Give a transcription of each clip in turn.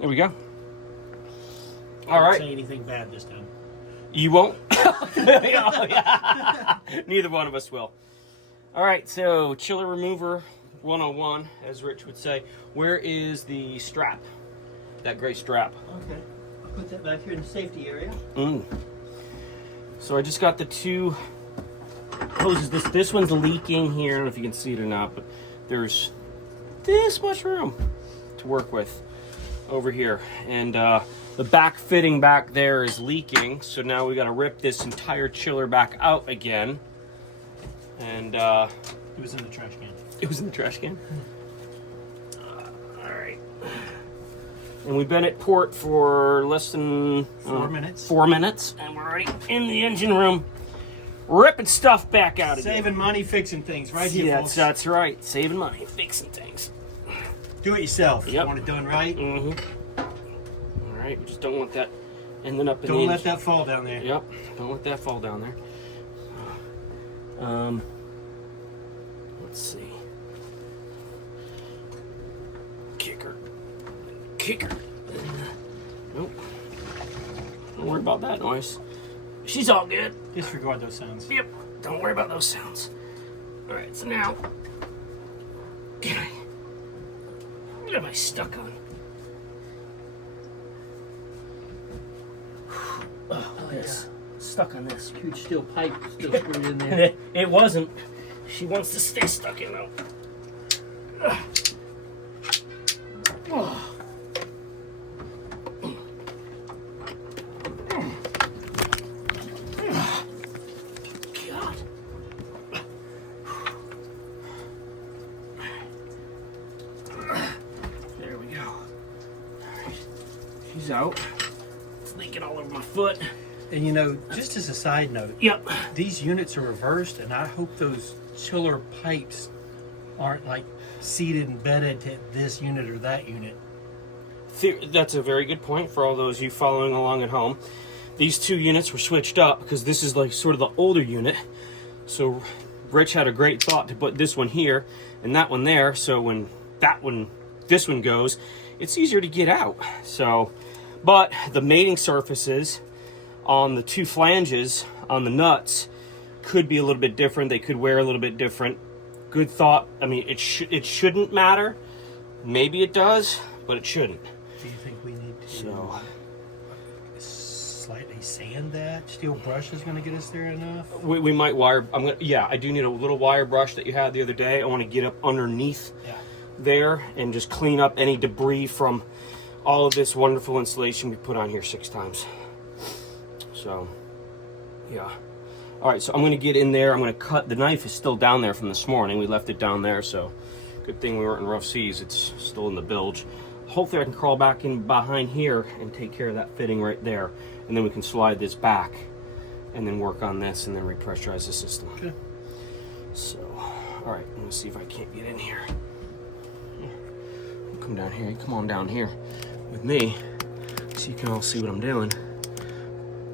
There we go. All Don't right. say anything bad this time. You won't? Oh, yeah. Neither one of us will. All right, so chiller remover 101, as Rich would say. Where is the strap? That gray strap. Okay. I'll put that back here in the safety area. So I just got the two hoses. This one's leaking here. I don't know if you can see it or not, but there's this much room to work with over here. And the back fitting back there is leaking, so now we got to rip this entire chiller back out again. And it was in the trash can. It was in the trash can? All right. And we've been at port for less than 4 minutes. 4 minutes, and we're already in the engine room ripping stuff back out again. Saving money, fixing things, right here, Yeah, folks. that's right. Saving money, fixing things. Do it yourself. Yep. You want it done right. All right, we just don't want that ending up in the Don't let engine. that fall down there. Yep, don't let that fall down there. Let's see. Kicker. Nope. Don't worry about that noise. She's all good. Disregard those sounds. Yep. Don't worry about those sounds. All right. So now, what am I stuck on? Oh, this. Yeah. Stuck on this. Huge steel pipe still screwed in there. It wasn't. She wants to stay stuck in though. Oh. God. There we go. All right. She's out. It's leaking all over my foot. And you know, just as a side note, Yep. these units are reversed, and I hope those chiller pipes aren't like seated and bedded to this unit or that unit. That's a very good point for all those you following along at home. These two units were switched up because this is like sort of the older unit. So Rich had a great thought to put this one here and that one there. So when this one goes, it's easier to get out. So, but the mating surfaces on the two flanges on the nuts could be a little bit different. They could wear a little bit different. Good thought. I mean, it shouldn't matter. Maybe it does, but it shouldn't. Do you think we need to slightly sand that? Steel brush is going to get us there enough? We might wire. I do need a little wire brush that you had the other day. I want to get up underneath there and just clean up any debris from all of this wonderful insulation we put on here 6 times. So, yeah. All right, so I'm going to get in there. I'm going to cut. The knife is still down there from this morning. We left it down there, so good thing we weren't in rough seas. It's still in the bilge. Hopefully I can crawl back in behind here and take care of that fitting right there. And then we can slide this back and then work on this and then repressurize the system. Okay. So, all right, let me see if I can't get in here. Come down here. Come on down here with me so you can all see what I'm doing.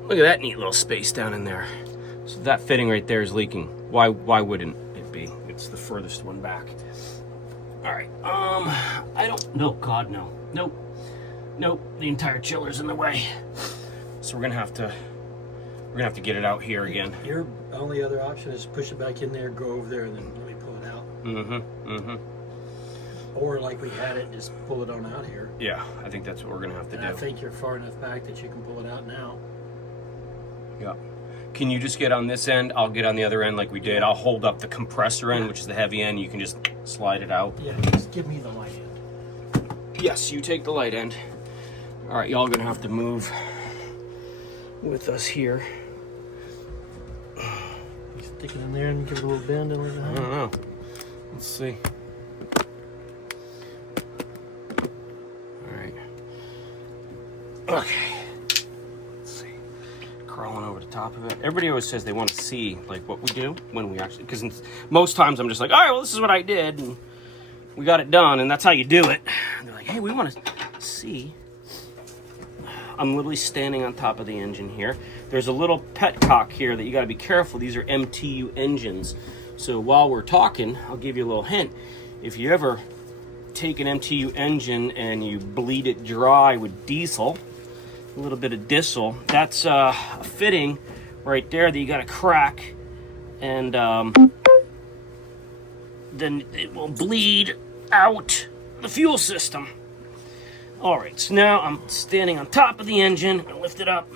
Look at that neat little space down in there. So that fitting right there is leaking. Why wouldn't it be? It's the furthest one back. All right. I don't. No, God, no. Nope. The entire chiller's in the way. So we're gonna have to get it out here again. Your only other option is push it back in there, go over there, and then let me pull it out. Or like we had it, just pull it on out here. Yeah, I think that's what we're gonna have to do. I think you're far enough back that you can pull it out now. Yeah. Can you just get on this end? I'll get on the other end like we did. I'll hold up the compressor end, which is the heavy end. You can just slide it out. Yeah, just give me the light end. Yes, you take the light end. All right, y'all gonna have to move with us here. You stick it in there and give it a little bend and leave it I don't know. Let's see. All right. Okay. Crawling over the top of it. Everybody always says they want to see like what we do when we actually, because most times I'm just like, all right, well, this is what I did and we got it done, and that's how you do it. And they're like, hey, we want to see. I'm literally standing on top of the engine here. There's a little petcock here that you got to be careful. These are MTU engines. So while we're talking, I'll give you a little hint. If you ever take an MTU engine and you bleed it dry with diesel, a little bit of diesel, that's a fitting right there that you got to crack, and then it will bleed out the fuel system. All right, so now I'm standing on top of the engine. I'm gonna lift it up.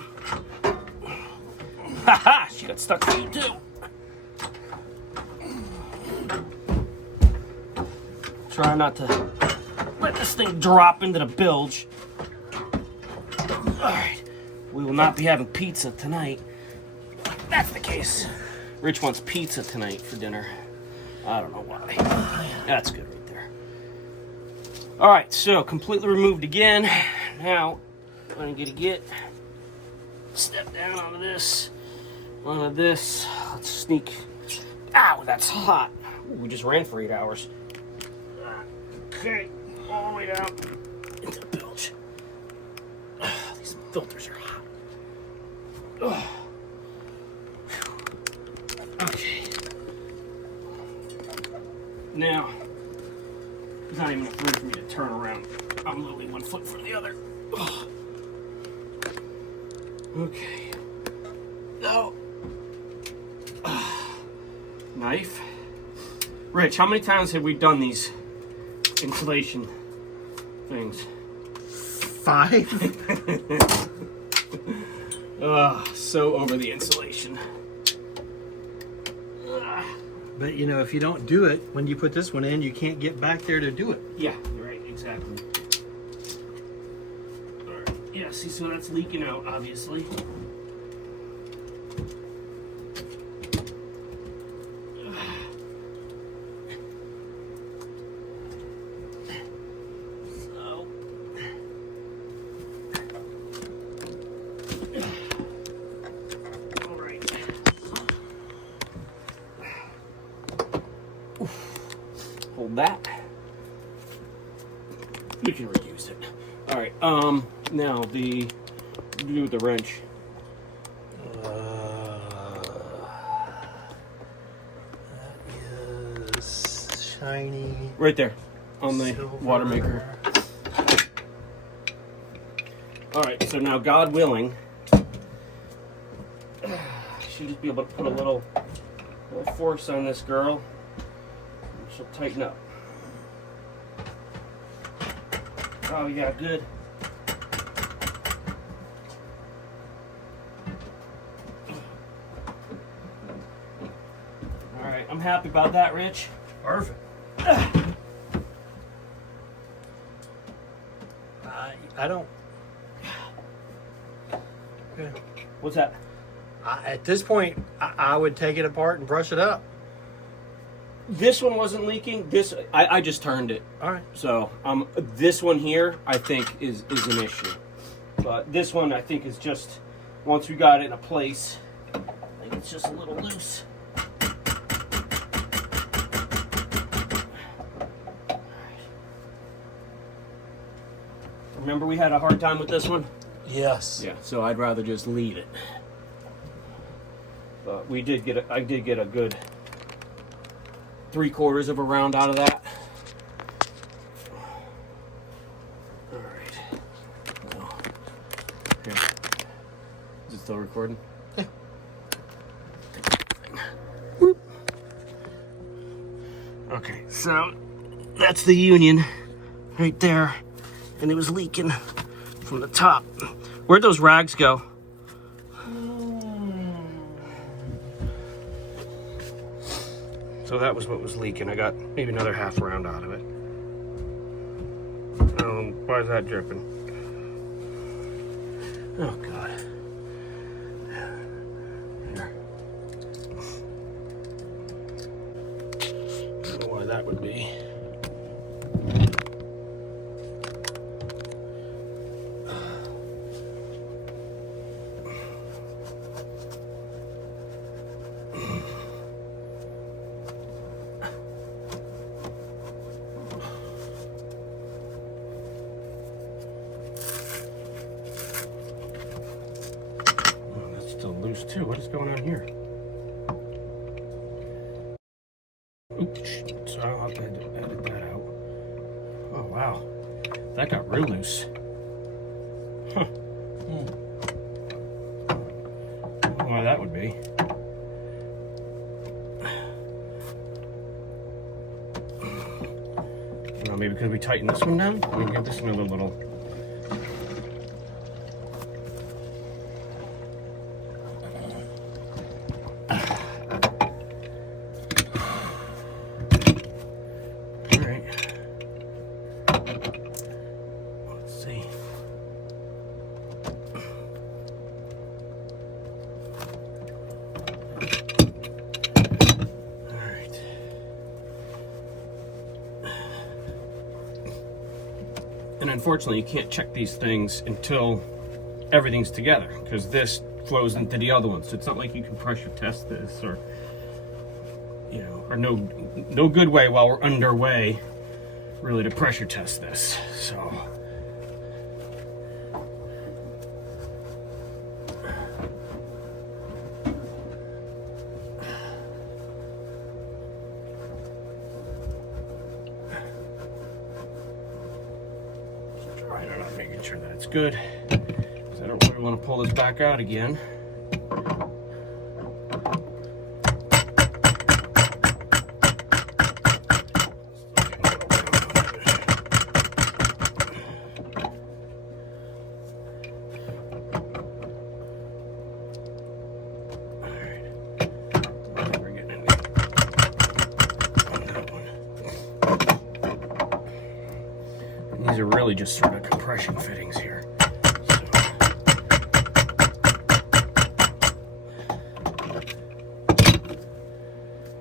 Haha, she got stuck to you too. Try not to let this thing drop into the bilge. All right, we will not be having pizza tonight. That's the case. Rich wants pizza tonight for dinner. I don't know why. That's good right there. All right, so completely removed again. Now, I'm gonna step down onto this. Let's sneak. Ow, that's hot. Ooh, we just ran for 8 hours. Okay, all the way down into the bilge. These filters are hot. Okay. Now, there's not even enough room for me to turn around. I'm literally 1 foot from the other. Okay. Oh. Knife. Rich, how many times have we done these insulation things? 5. So over the insulation. But you know, if you don't do it, when you put this one in, you can't get back there to do it. Yeah, you're right, exactly. All right. Yeah, see, so that's leaking out, obviously. Hold that. You can reuse it. All right. Now what do you do with the wrench? That is shiny. Right there, on the silver water maker. All right. So now, God willing, should just be able to put a little force on this girl. She'll tighten up. Oh yeah, good. All right, I'm happy about that, Rich. Perfect. I don't. Okay. What's that? At this point, I would take it apart and brush it up. This one wasn't leaking. This I just turned it. All right. So this one here I think is an issue, but this one I think is just, once we got it in a place, I think it's just a little loose. Remember we had a hard time with this one? Yes. Yeah. So I'd rather just leave it. But I did get a good 3/4 of a round out of that. All right. Oh. Here. Is it still recording? Yeah. Okay, so that's the union right there, and it was leaking from the top. Where'd those rags go? So that was what was leaking. I got maybe another half round out of it. Why is that dripping? Oh God. Here. I don't know why that would be. Loose too. What is going on here? Oops. So I'll have to edit that out. Oh wow, that got real loose. Huh. I don't know why that would be. Maybe because we tighten this one down? We'll give this one a little. Alright. Let's see. And unfortunately, you can't check these things until everything's together, because this flows into the other one. So it's not like you can pressure test this, or or no good way while we're underway, really, to pressure test this. So. Right, I'm not making sure that it's good, because I don't really want to pull this back out again. These are really just sort of compression fittings here.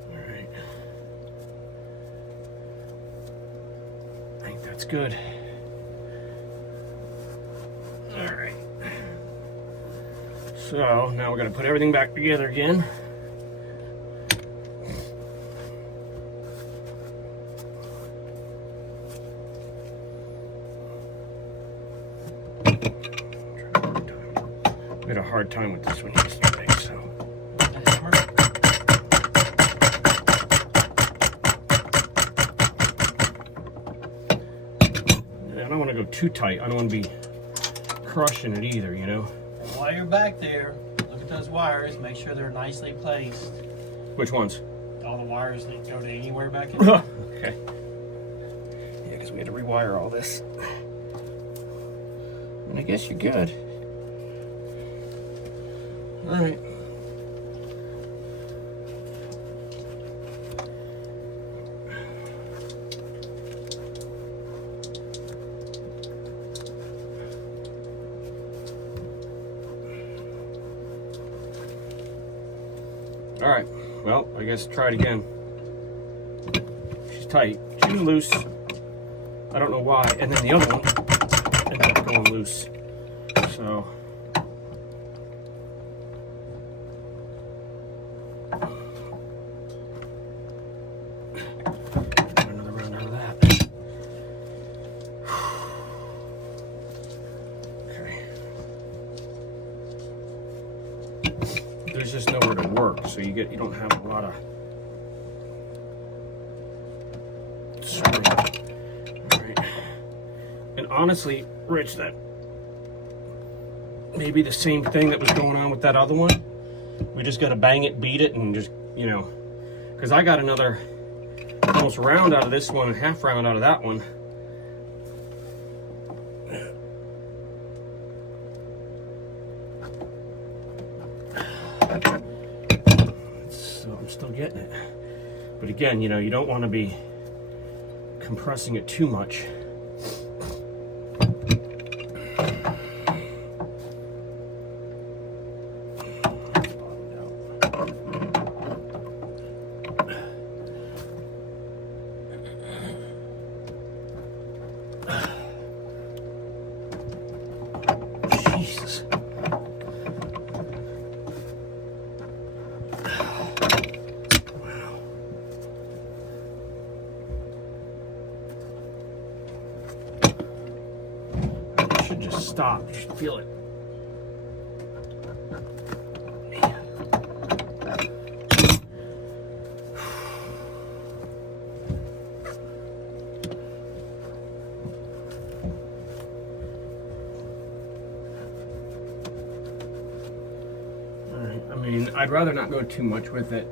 Alright. I think that's good. Alright. So now we're going to put everything back together again. I had a hard time with this one yesterday, so. I don't want to go too tight. I don't want to be crushing it either, While you're back there, look at those wires. Make sure they're nicely placed. Which ones? All the wires that go to anywhere back in there. Okay. Yeah, because we had to rewire all this. And I guess you're good. All right. All right. Well, I guess try it again. She's tight. She was loose. I don't know why. And then the other one ended up going loose. So. Another round out of that. Okay. There's just nowhere to work, so you don't have a lot of screw. All right. And honestly, Rich, that may be the same thing that was going on with that other one. We just got to bang it, beat it, and just, because I got another almost round out of this one and half round out of that one. So I'm still getting it. But again, you don't want to be compressing it too much. Jesus. Wow. I should just stop. You should feel it. I'd rather not go too much with it.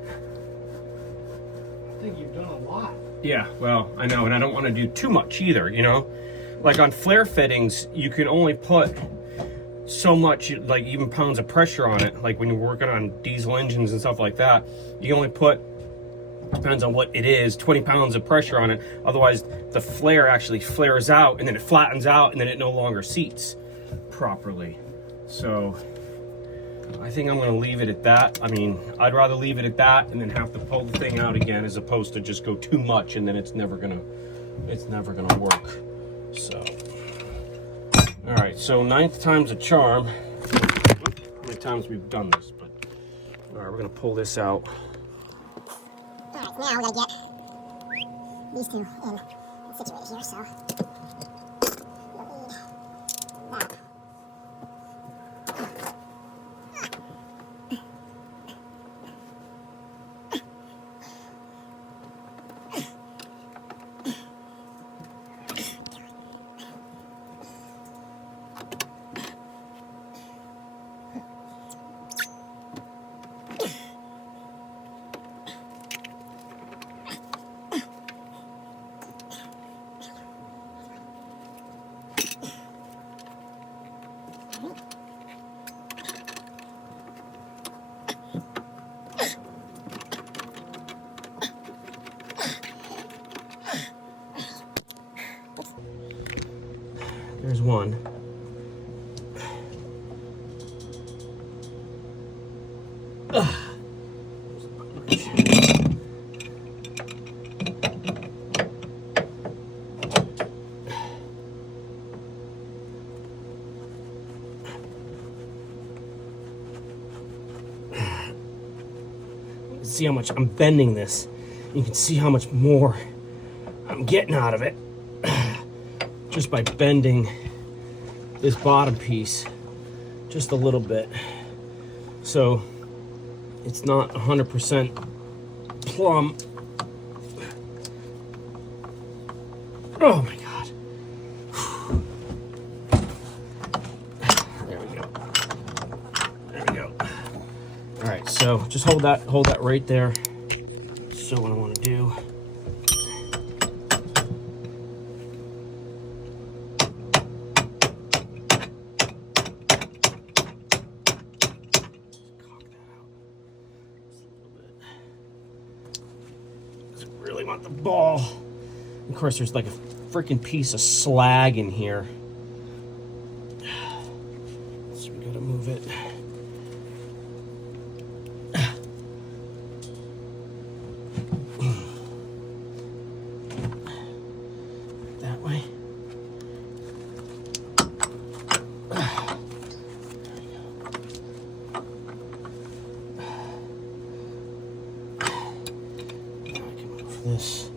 I think you've done a lot. Yeah, well, I know, and I don't want to do too much either, you know? Like on flare fittings, you can only put so much, like even pounds of pressure on it. Like when you're working on diesel engines and stuff like that, you only put, depends on what it is, 20 pounds of pressure on it. Otherwise, the flare actually flares out, and then it flattens out, and then it no longer seats properly. So I think I'm going to leave it at that. I mean, I'd rather leave it at that and then have to pull the thing out again, as opposed to just go too much and then it's never gonna work. So, all right. So 9th time's a charm. How many times we've done this? But all right, we're gonna pull this out. All right, now we gotta get these two in situated here. So we'll need that. There's one. See how much I'm bending this. You can see how much more I'm getting out of it just by bending this bottom piece just a little bit. So it's not 100% plumb. Oh my God. There we go. There we go. All right, so just hold that right there. So what I want to do, really want the ball. Of course, there's like a freaking piece of slag in here, so we gotta move it. That way. This.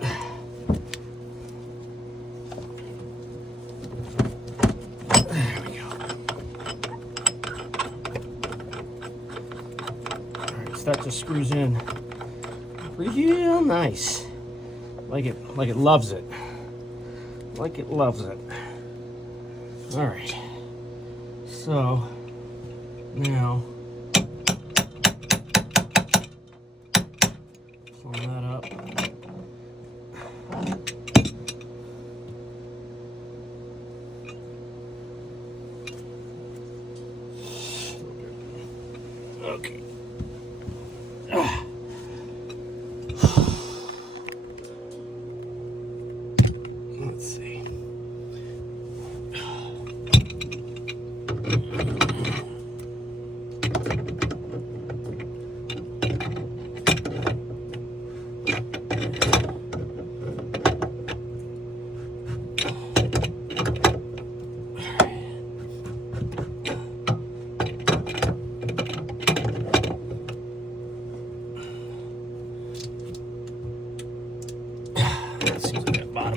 There we go. All right, so that just screws in real nice, like it loves it, like it loves it. All right, so. Now, plumb that up. Okay. Let's see.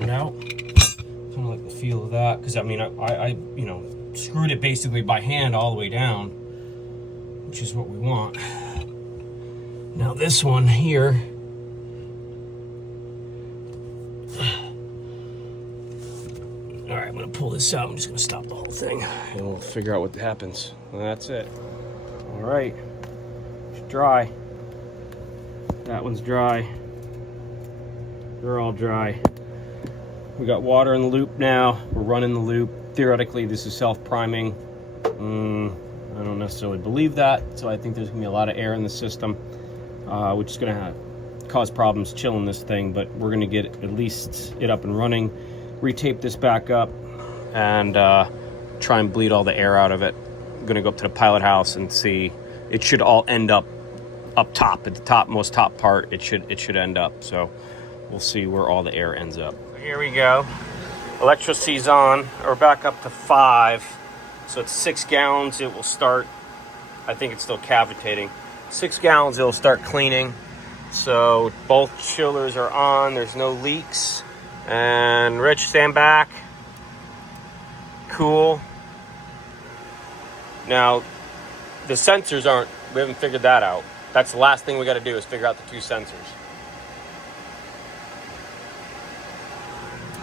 Out. Kind of like the feel of that, because I mean I you know, screwed it basically by hand all the way down, which is what we want. Now this one here, all right, I'm gonna pull this this out. I'm just gonna stop the whole thing and we'll figure out what happens. And that's it. All right, it's dry. That one's dry. They're all dry. We got water in the loop now. We're running the loop. Theoretically, this is self-priming. I don't necessarily believe that, so I think there's gonna be a lot of air in the system, which is gonna cause problems chilling this thing, but we're gonna get at least it up and running, retape this back up, and try and bleed all the air out of it. I'm gonna go up to the pilot house and see. It should all end up top, at the most top part. It should end up, so we'll see where all the air ends up. Here we go. Electrosea's on. We're back up to 5. So it's 6 gallons. It will start. I think it's still cavitating. 6 gallons. It'll start cleaning. So both chillers are on. There's no leaks. And Rich, stand back. Cool. Now, the sensors aren't. We haven't figured that out. That's the last thing we got to do is figure out the 2 sensors.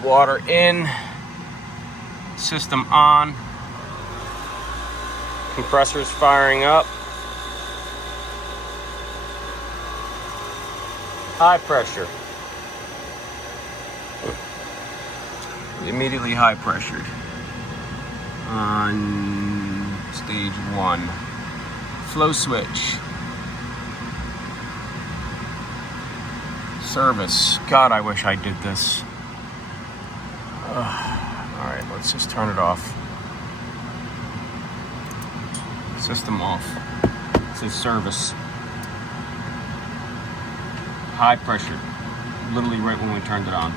Water in, system on, compressors firing up, high pressure, immediately high pressured on stage 1, flow switch, service. God, I wish I did this. All right, let's just turn it off. System off. It says service. High pressure. Literally right when we turned it on.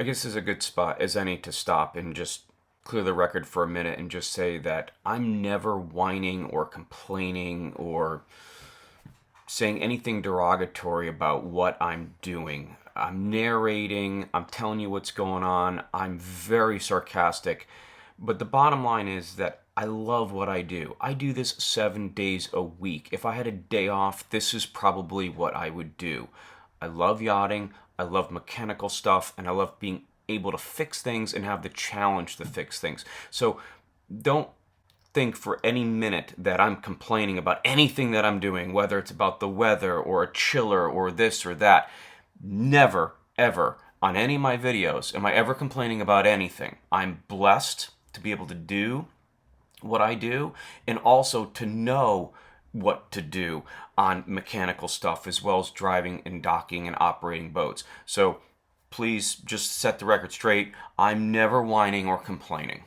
I guess this is a good spot as any to stop and just clear the record for a minute and just say that I'm never whining or complaining or saying anything derogatory about what I'm doing. I'm narrating, I'm telling you what's going on, I'm very sarcastic, but the bottom line is that I love what I do. I do this 7 days a week. If I had a day off, this is probably what I would do. I love yachting, I love mechanical stuff, and I love being able to fix things and have the challenge to fix things. So don't think for any minute that I'm complaining about anything that I'm doing, whether it's about the weather or a chiller or this or that. Never, ever, on any of my videos, am I ever complaining about anything. I'm blessed to be able to do what I do and also to know what to do on mechanical stuff as well as driving and docking and operating boats. So please just set the record straight. I'm never whining or complaining.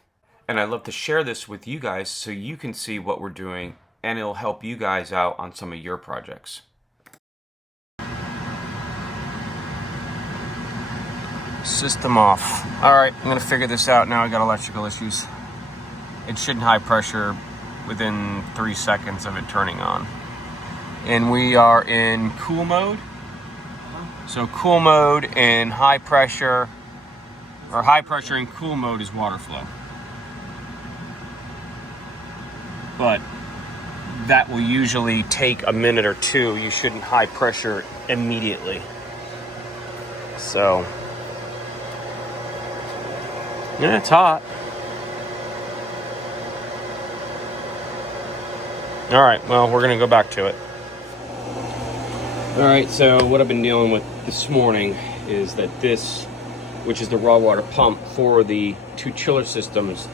And I'd love to share this with you guys so you can see what we're doing and it'll help you guys out on some of your projects. System off. All right, I'm gonna figure this out now. I got electrical issues. It shouldn't high pressure within 3 seconds of it turning on. And we are in cool mode. So cool mode and high pressure, or high pressure and cool mode is water flow. But that will usually take a minute or two. You shouldn't high pressure immediately. So, yeah, it's hot. All right, well, we're gonna go back to it. All right, so what I've been dealing with this morning is that this, which is the raw water pump for the 2 chiller systems,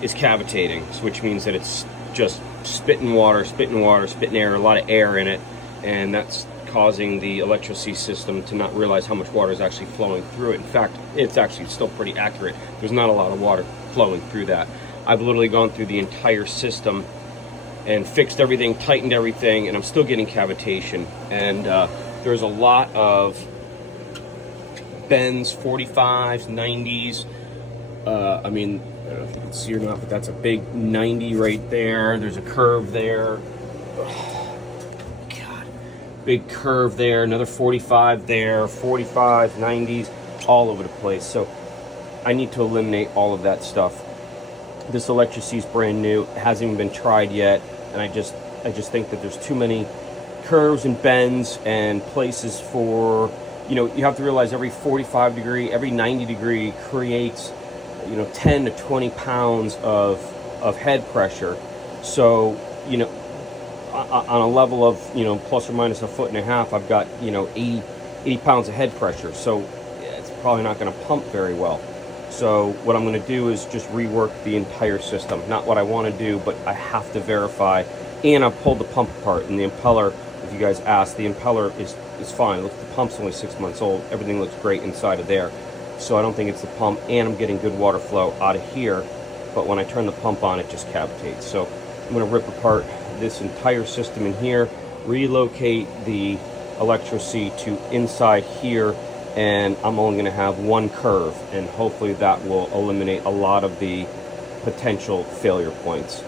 is cavitating, which means that it's just spitting water, spitting air, a lot of air in it, and that's causing the Electrosea system to not realize how much water is actually flowing through it. In fact, it's actually still pretty accurate. There's not a lot of water flowing through that. I've literally gone through the entire system and fixed everything, tightened everything, and I'm still getting cavitation. And there's a lot of bends, 45s, 90s. I mean, I don't know if you can see or not, but that's a big 90 right there. There's a curve there. God, big curve there. Another 45 there. 45s, 90s, all over the place. So I need to eliminate all of that stuff. This Electrosea is brand new. It hasn't even been tried yet, and I just think that there's too many curves and bends and places for you know, you have to realize every 45 degree, every 90 degree creates, you know, 10 to 20 pounds of head pressure. So, you know, on a level of, you know, plus or minus a foot and a half, I've got, you know, 80 pounds of head pressure. So it's probably not going to pump very well. So what I'm going to do is just rework the entire system. Not what I want to do, but I have to verify. And I've pulled the pump apart, and the impeller, if you guys ask, the impeller is fine. Look, the pump's only 6 months old. Everything looks great inside of there. So I don't think it's the pump, and I'm getting good water flow out of here. But when I turn the pump on, it just cavitates. So I'm going to rip apart this entire system in here, relocate the Electrosea to inside here, and I'm only going to have one curve, and hopefully that will eliminate a lot of the potential failure points.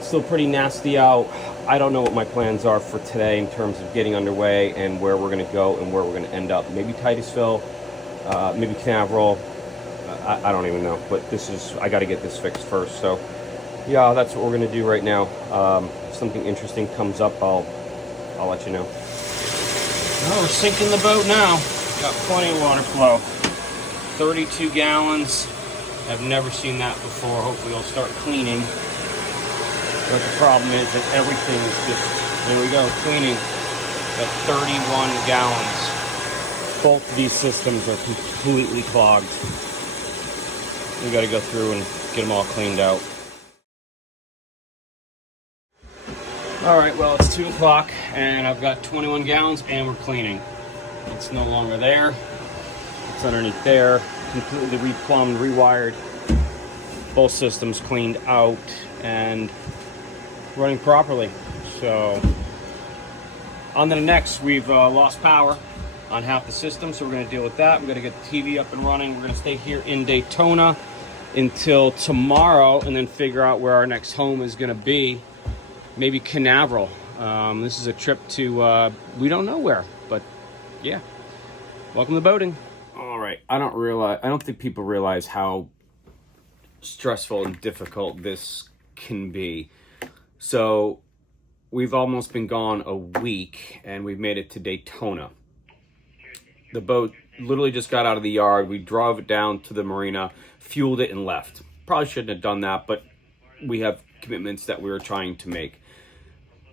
Still pretty nasty out. I don't know what my plans are for today in terms of getting underway and where we're going to go and where we're going to end up. Maybe Titusville, maybe Canaveral. I don't even know, but this is, I got to get this fixed first. So yeah, that's what we're going to do right now. If something interesting comes up, I'll let you know. Well, we're sinking the boat now. Got plenty of water flow. 32 gallons. I've never seen that before. Hopefully I'll start cleaning. But the problem is that everything is just, there we go, cleaning at 31 gallons. Both of these systems are completely clogged. We got to go through and get them all cleaned out. All right, well, it's 2 o'clock and I've got 21 gallons and we're cleaning. It's no longer there. It's underneath there. Completely replumbed, rewired. Both systems cleaned out and running properly. So on to the next. We've lost power on half the system, so we're going to deal with that. We're going to get the TV up and running. We're going to stay here in Daytona until tomorrow and then figure out where our next home is going to be. Maybe Canaveral. This is a trip to we don't know where, but yeah. Welcome to boating. All right, I don't think people realize how stressful and difficult this can be. So we've almost been gone a week and we've made it to Daytona. The boat literally just got out of the yard. We drove it down to the marina, fueled it, and left. Probably shouldn't have done that, but we have commitments that we were trying to make.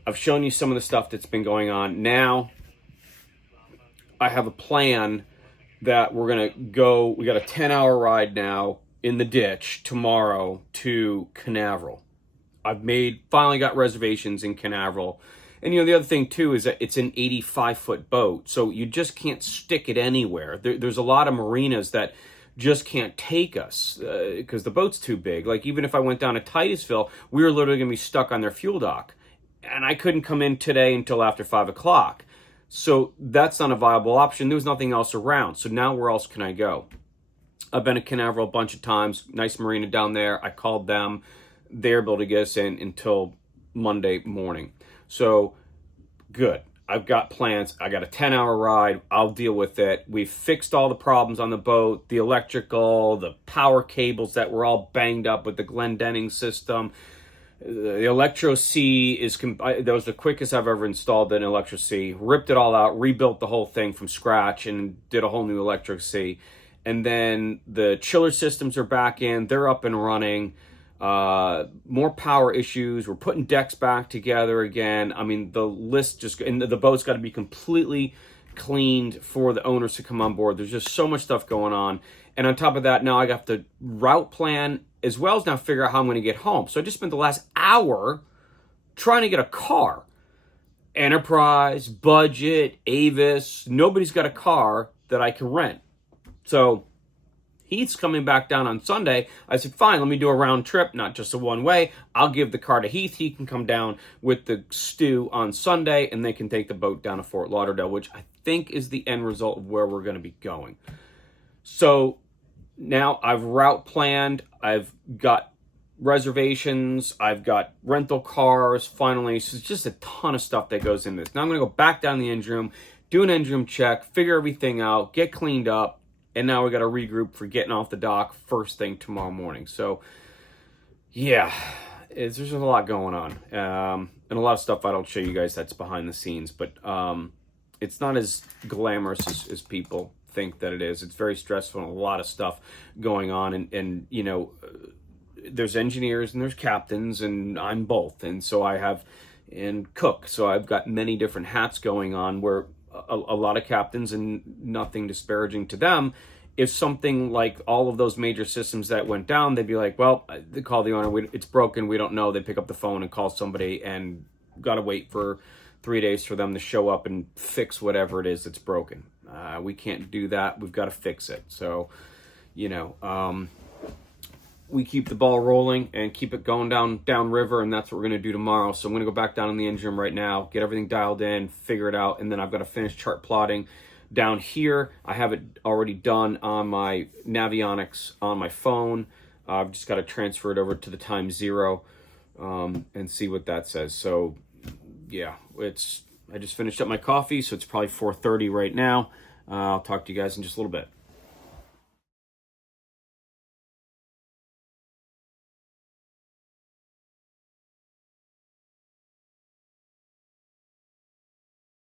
I've shown you some of the stuff that's been going on. Now I have a plan that we're going to go. We got a 10-hour ride now in the ditch tomorrow to Canaveral. I've finally got reservations in Canaveral. And, you know, the other thing, too, is that it's an 85-foot boat. So you just can't stick it anywhere. There's a lot of marinas that just can't take us because the boat's too big. Like, even if I went down to Titusville, we were literally going to be stuck on their fuel dock. And I couldn't come in today until after 5 o'clock. So that's not a viable option. There was nothing else around. So now where else can I go? I've been to Canaveral a bunch of times. Nice marina down there. I called them. They're able to get us in until Monday morning. So good. I've got plans. I got a 10-hour ride. I'll deal with it. We've fixed all the problems on the boat, the electrical, the power cables that were all banged up with the Glendenning system. The Electrosea that was the quickest I've ever installed an Electrosea. Ripped it all out, rebuilt the whole thing from scratch, and did a whole new Electrosea. And then the chiller systems are back in. They're up and running. More power issues. We're putting decks back together again. I mean, the list and the boat's got to be completely cleaned for the owners to come on board. There's just so much stuff going on. And on top of that, now I got the route plan as well as now figure out how I'm going to get home. So I just spent the last hour trying to get a car. Enterprise, Budget, Avis. Nobody's got a car that I can rent. So Heath's coming back down on Sunday. I said, fine, let me do a round trip, not just a one-way. I'll give the car to Heath. He can come down with the stew on Sunday, and they can take the boat down to Fort Lauderdale, which I think is the end result of where we're going to be going. So now I've route planned. I've got reservations. I've got rental cars, finally. So it's just a ton of stuff that goes into this. Now I'm going to go back down the engine room, do an engine room check, figure everything out, get cleaned up. And now we got to regroup for getting off the dock first thing tomorrow morning. So, yeah, there's just a lot going on. And a lot of stuff I don't show you guys that's behind the scenes. But it's not as glamorous as people think that it is. It's very stressful and a lot of stuff going on. And you know, there's engineers and there's captains, and I'm both. And so I have, and cook. So I've got many different hats going on, where a lot of captains, and nothing disparaging to them, if something like all of those major systems that went down, they'd be like, well, they call the owner, it's broken, we don't know. They pick up the phone and call somebody, and got to wait for 3 days for them to show up and fix whatever it is that's broken. We can't do that. We've got to fix it. So, you know, we keep the ball rolling and keep it going down river, and that's what we're going to do tomorrow. So I'm going to go back down in the engine room right now, get everything dialed in, figure it out, and then I've got to finish chart plotting. Down here, I have it already done on my Navionics on my phone. I've just got to transfer it over to the time 0 and see what that says. So, yeah, I just finished up my coffee, so it's probably 4:30 right now. I'll talk to you guys in just a little bit.